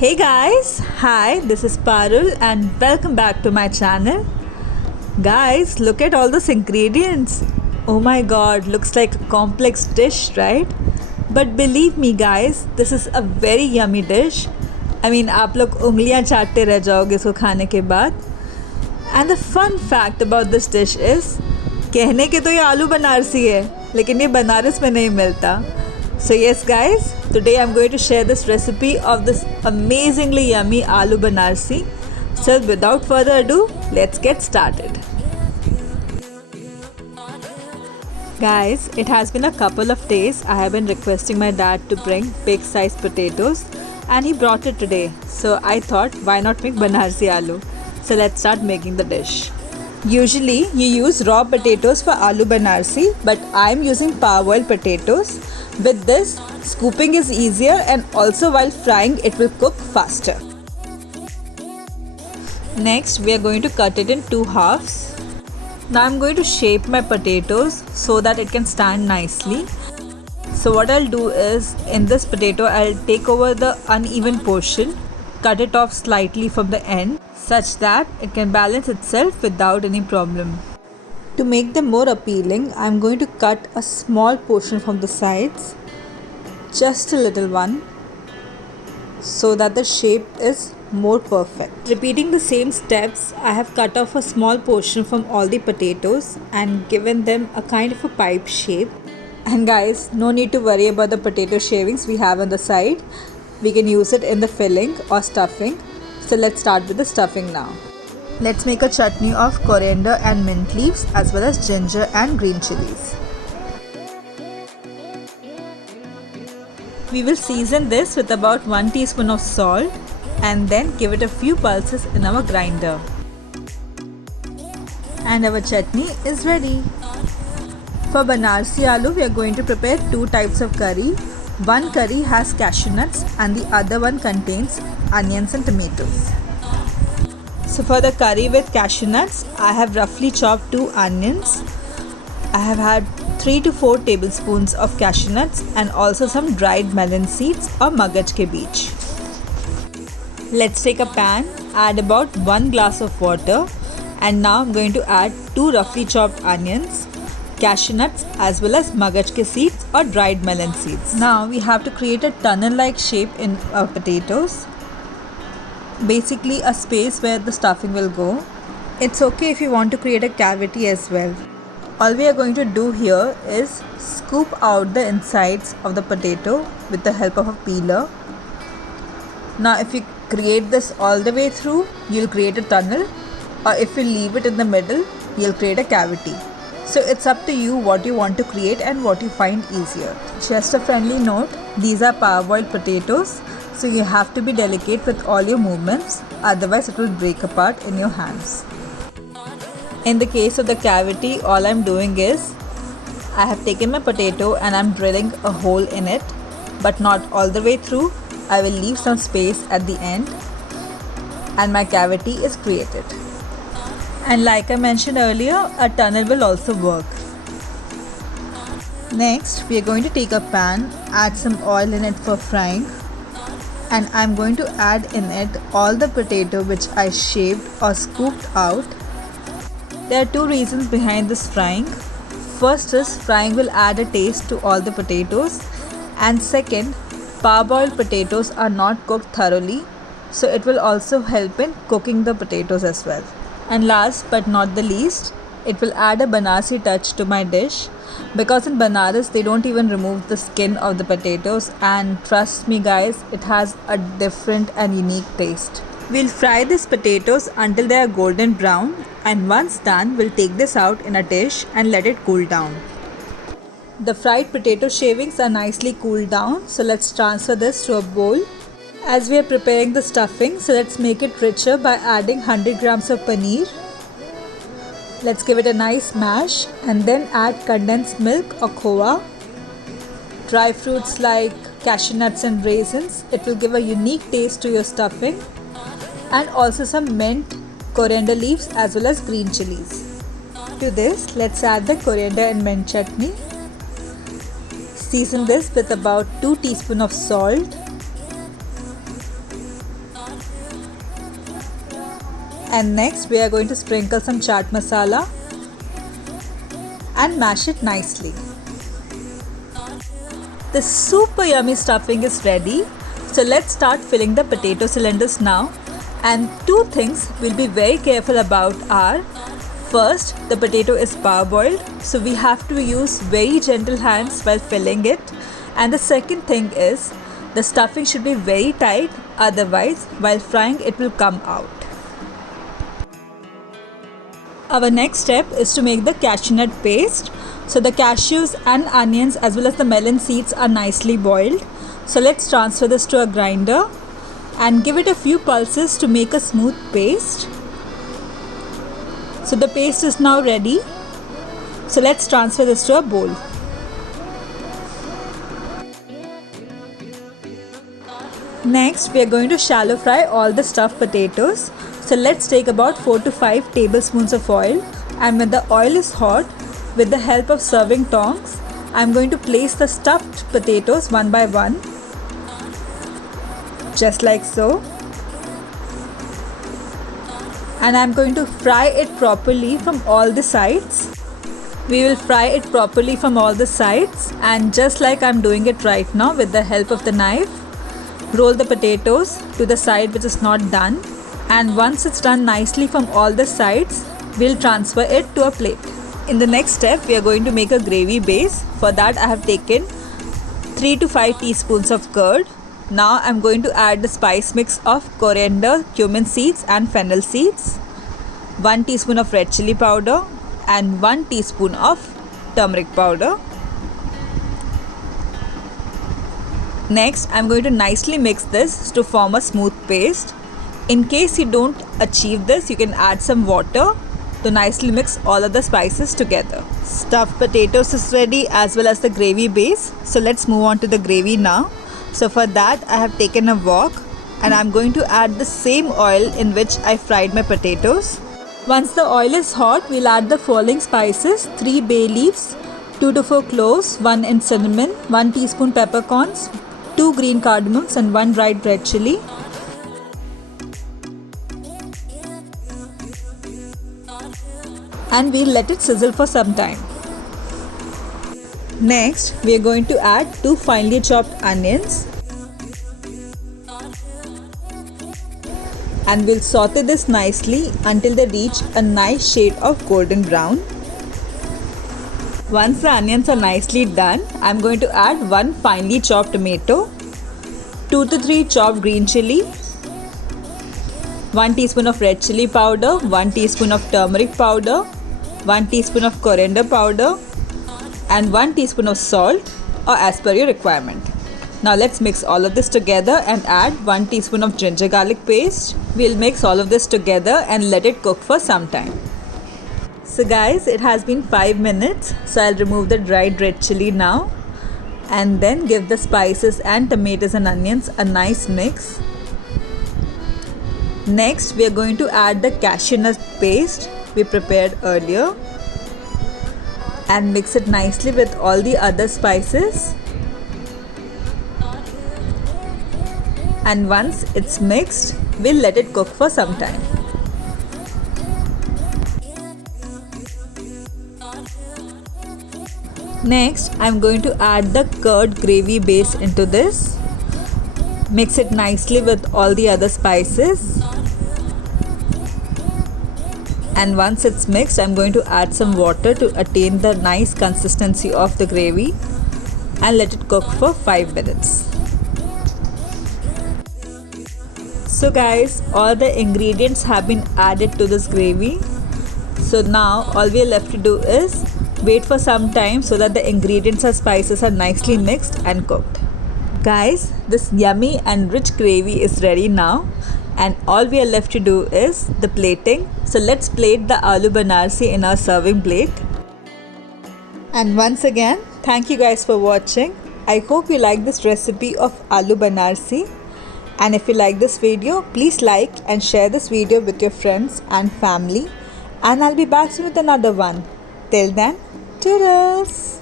Hey guys, hi, this is Parul and welcome back to my channel. Guys, look at all those ingredients. Oh my god, looks like a complex dish, right? But believe me guys, this is a very yummy dish. I mean, आप लोग उंगलियां चाटते रह जाओगे इसको खाने के बाद. And the fun fact about this dish is, कहने के तो ये आलू बनारसी है, लेकिन ये बनारस में नहीं मिलता. So yes guys, today I'm going to share this recipe of this amazingly yummy aloo banarsi. So without further ado, let's get started. Guys, it has been a couple of days I have been requesting my dad to bring big size potatoes and he brought it today. So I thought why not make banarsi aloo. So let's start making the dish. Usually you use raw potatoes for aloo banarsi, but I'm using parboiled potatoes. With this, scooping is easier and also while frying it will cook faster. Next, we are going to cut it in two halves. Now I'm going to shape my potatoes so that it can stand nicely. So what I'll do is, in this potato I'll take over the uneven portion, cut it off slightly from the end such that it can balance itself without any problem. To make them more appealing, I'm going to cut a small portion from the sides, just a little one, so that the shape is more perfect. Repeating the same steps, I have cut off a small portion from all the potatoes and given them a kind of a pipe shape. And guys, no need to worry about the potato shavings we have on the side. We can use it in the filling or stuffing. So let's start with the stuffing now. Let's make a chutney of coriander and mint leaves as well as ginger and green chilies. We will season this with about 1 teaspoon of salt and then give it a few pulses in our grinder. And our chutney is ready. For banarsi aloo, we are going to prepare two types of curry. One curry has cashew nuts and the other one contains onions and tomatoes. So for the curry with cashew nuts, I have roughly chopped 2 onions. I have had 3 to 4 tablespoons of cashew nuts and also some dried melon seeds or magaj ke beech. Let's take a pan, add about 1 glass of water, and now I'm going to add 2 roughly chopped onions, cashew nuts as well as magaj ke seeds or dried melon seeds. Now we have to create a tunnel-like shape in our potatoes. Basically a space where the stuffing will go. It's okay if you want to create a cavity as well. All we are going to do here is scoop out the insides of the potato with the help of a peeler. Now if you create this all the way through, you'll create a tunnel, or if you leave it in the middle, you'll create a cavity. So it's up to you what you want to create and what you find easier. Just a friendly note, these are parboiled potatoes. So you have to be delicate with all your movements, otherwise it will break apart in your hands. In the case of the cavity, all I'm doing is, I have taken my potato and I'm drilling a hole in it, but not all the way through. I will leave some space at the end and my cavity is created. And like I mentioned earlier, a tunnel will also work. Next, we are going to take a pan, add some oil in it for frying. And I'm going to add in it all the potato which I shaved or scooped out. There are 2 reasons behind this frying. First is frying will add a taste to all the potatoes, and second, parboiled potatoes are not cooked thoroughly, so it will also help in cooking the potatoes as well. And last but not the least, it will add a Banarsi touch to my dish, because in Banaras they don't even remove the skin of the potatoes, and trust me guys, it has a different and unique taste. We'll fry these potatoes until they are golden brown, and once done we'll take this out in a dish and let it cool down. The fried potato shavings are nicely cooled down, so let's transfer this to a bowl. As we are preparing the stuffing, so let's make it richer by adding 100 grams of paneer. Let's give it a nice mash and then add condensed milk or khoa, dry fruits like cashew nuts and raisins. It will give a unique taste to your stuffing, and also some mint, coriander leaves as well as green chilies. To this, let's add the coriander and mint chutney. Season this with about 2 teaspoons of salt And next we are going to sprinkle some chaat masala and mash it nicely. The super yummy stuffing is ready. So let's start filling the potato cylinders now. And two things we'll be very careful about are, first, the potato is parboiled, so we have to use very gentle hands while filling it. And the second thing is, the stuffing should be very tight, otherwise while frying it will come out. Our next step is to make the cashew nut paste. So the cashews and onions as well as the melon seeds are nicely boiled. So let's transfer this to a grinder and give it a few pulses to make a smooth paste. So the paste is now ready. So let's transfer this to a bowl. Next, we are going to shallow fry all the stuffed potatoes. So let's take about 4 to 5 tablespoons of oil, and when the oil is hot, with the help of serving tongs, I am going to place the stuffed potatoes one by one, just like so. And I am going to fry it properly from all the sides. We will fry it properly from all the sides, and just like I am doing it right now with the help of the knife, roll the potatoes to the side which is not done, and once it's done nicely from all the sides, we'll transfer it to a plate. In the next step, we are going to make a gravy base. For that, I have taken 3 to 5 teaspoons of curd. Now I'm going to add the spice mix of coriander, cumin seeds and fennel seeds, 1 teaspoon of red chili powder and 1 teaspoon of turmeric powder. Next, I'm going to nicely mix this to form a smooth paste. In case you don't achieve this, you can add some water to nicely mix all of the spices together. Stuffed potatoes is ready as well as the gravy base. So let's move on to the gravy now. So for that, I have taken a wok and I'm going to add the same oil in which I fried my potatoes. Once the oil is hot, we'll add the following spices: 3 bay leaves, 2 to 4 cloves, 1 inch cinnamon, 1 teaspoon peppercorns, 2 green cardamoms and 1 dried red chili. And we'll let it sizzle for some time. Next, we are going to add 2 finely chopped onions. And we'll saute this nicely until they reach a nice shade of golden brown. Once the onions are nicely done, I'm going to add 1 finely chopped tomato, 2 to 3 chopped green chili, 1 teaspoon of red chili powder, 1 teaspoon of turmeric powder, 1 teaspoon of coriander powder and 1 teaspoon of salt, or as per your requirement. Now let's mix all of this together and add 1 teaspoon of ginger garlic paste. We'll mix all of this together and let it cook for some time. So guys, it has been 5 minutes, so I'll remove the dried red chili now and then give the spices and tomatoes and onions a nice mix. Next, we are going to add the cashew nut paste we prepared earlier and mix it nicely with all the other spices. And once it's mixed, we'll let it cook for some time. Next, I'm going to add the curd gravy base into this. Mix it nicely with all the other spices. And once it's mixed, I'm going to add some water to attain the nice consistency of the gravy and let it cook for 5 minutes. So guys, all the ingredients have been added to this gravy. So now all we are left to do is wait for some time so that the ingredients and spices are nicely mixed and cooked. Guys, this yummy and rich gravy is ready now. And all we are left to do is the plating. So let's plate the aloo banarsi in our serving plate. And once again, thank you guys for watching. I hope you like this recipe of aloo banarsi. And if you like this video, please like and share this video with your friends and family. And I'll be back soon with another one. Till then, toodles!